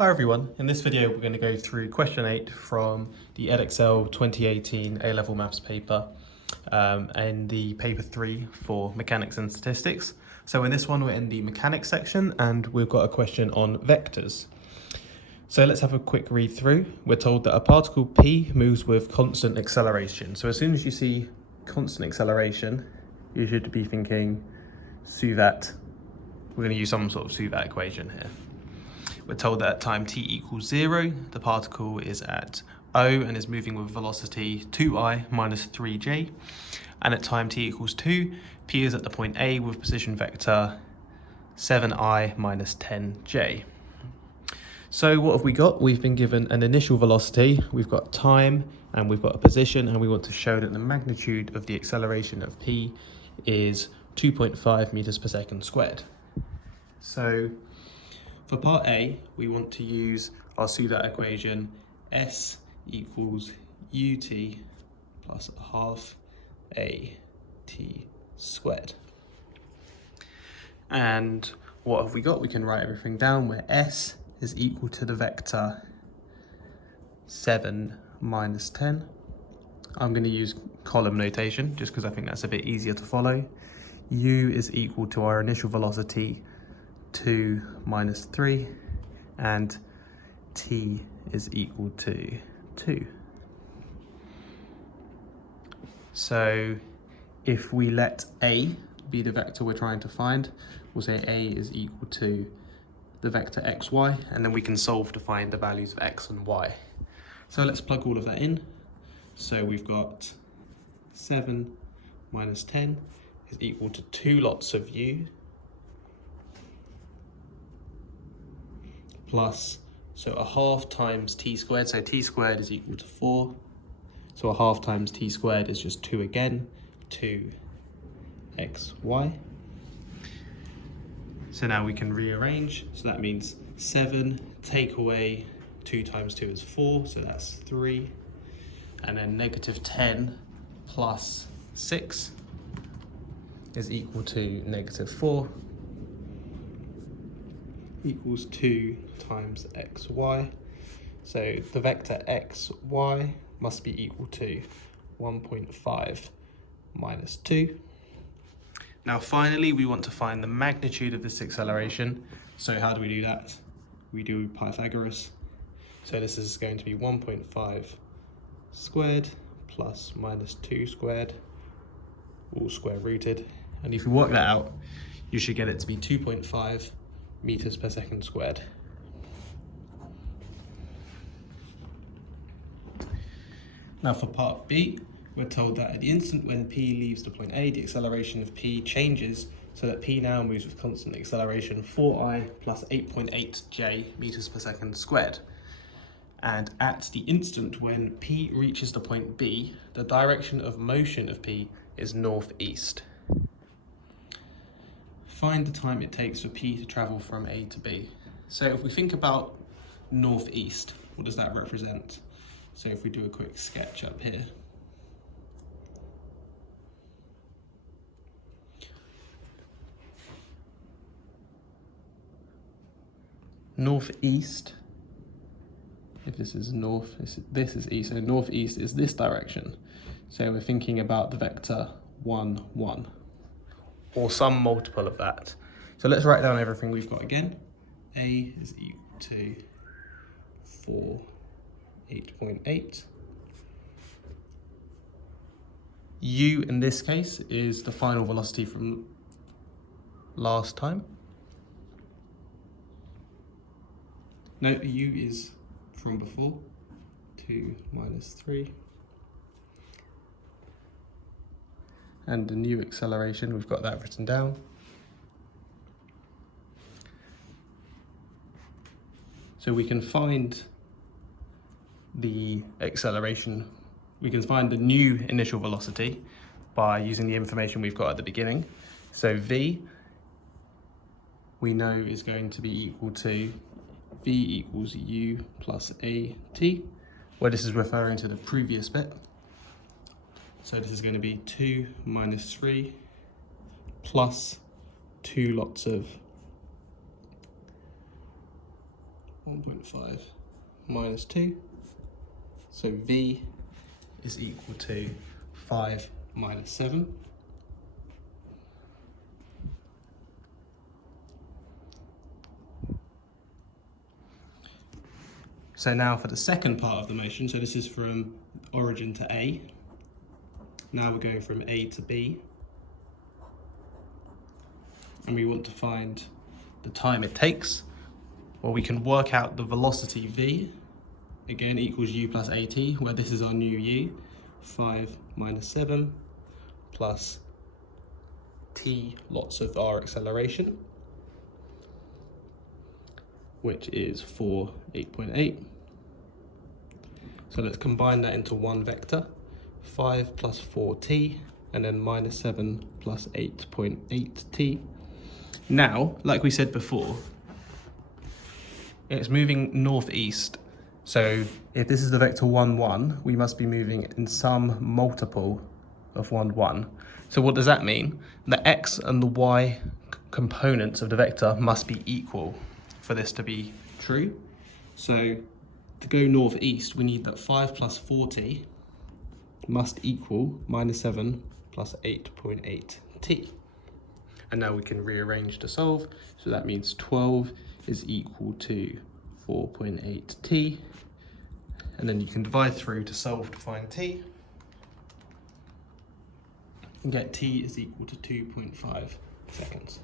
Hi everyone, in this video we're going to go through question 8 from the Edexcel 2018 A-Level Maths paper and the paper 3 for Mechanics and Statistics. So in this one we're in the Mechanics section and we've got a question on vectors. So let's have a quick read through. We're told that a particle P moves with constant acceleration. So as soon as you see constant acceleration, you should be thinking Suvat. We're going to use some sort of Suvat equation here. We're told that at time t equals 0, the particle is at O and is moving with velocity 2i minus 3j. And at time t equals 2, P is at the point A with position vector 7i minus 10j. So what have we got? We've been given an initial velocity, we've got time, and we've got a position, and we want to show that the magnitude of the acceleration of P is 2.5 meters per second squared. So for part A, we want to use our Suvat equation, S equals ut plus half a t squared. And what have we got? We can write everything down where S is equal to the vector 7 minus 10. I'm going to use column notation just because I think that's a bit easier to follow. U is equal to our initial velocity 2 minus 3, and t is equal to 2. So if we let a be the vector we're trying to find, we'll say a is equal to the vector xy, and then we can solve to find the values of x and y. So let's plug all of that in. So we've got 7 minus 10 is equal to 2 lots of u plus, so a half times t squared, so t squared is equal to 4. So a half times t squared is just 2 again, 2xy. So now we can rearrange, so that means 7, take away 2 times 2 is 4, so that's 3. And then negative 10 plus 6 is equal to negative 4. Equals 2 times xy. So the vector xy must be equal to 1.5 minus 2. Now finally we want to find the magnitude of this acceleration. So how do we do that? We do Pythagoras. So this is going to be 1.5 squared plus minus 2 squared, all square rooted. And if you work that out, you should get it to be 2.5 meters per second squared. Now for part B, we're told that at the instant when P leaves the point A, the acceleration of P changes so that P now moves with constant acceleration 4i plus 8.8j meters per second squared. And at the instant when P reaches the point B, the direction of motion of P is northeast. Find the time it takes for P to travel from A to B. So if we think about northeast, what does that represent? So if we do a quick sketch up here. Northeast, if this is north, this is east, so northeast is this direction. So we're thinking about the vector 1, 1. Or some multiple of that. So let's write down everything we've got again. A is equal to 4, 8.8. U in this case is the final velocity from last time. No, U is from before, 2 minus 3. And the new acceleration, we've got that written down. So we can find the acceleration, we can find the new initial velocity by using the information we've got at the beginning. So V, we know is going to be equal to V equals U plus AT, where this is referring to the previous bit. So this is going to be 2 minus 3 plus 2 lots of 1.5 minus 2. So V is equal to 5 minus 7. So now for the second part of the motion, so this is from origin to A. Now we're going from A to B. And we want to find the time it takes. Well, we can work out the velocity V, again equals u plus at, where this is our new u, 5 minus 7 plus t lots of our acceleration, which is 8.8. So let's combine that into one vector, 5 plus 4t, and then minus 7 plus 8.8t. Now, like we said before, it's moving northeast. So if this is the vector 1, 1, we must be moving in some multiple of 1, 1. So what does that mean? The x and the y components of the vector must be equal for this to be true. So to go northeast, we need that 5 plus 4t must equal minus 7 plus 8.8t. And now we can rearrange to solve. So that means 12 is equal to 4.8t. And then you can divide through to solve to find t. And get t is equal to 2.5 seconds.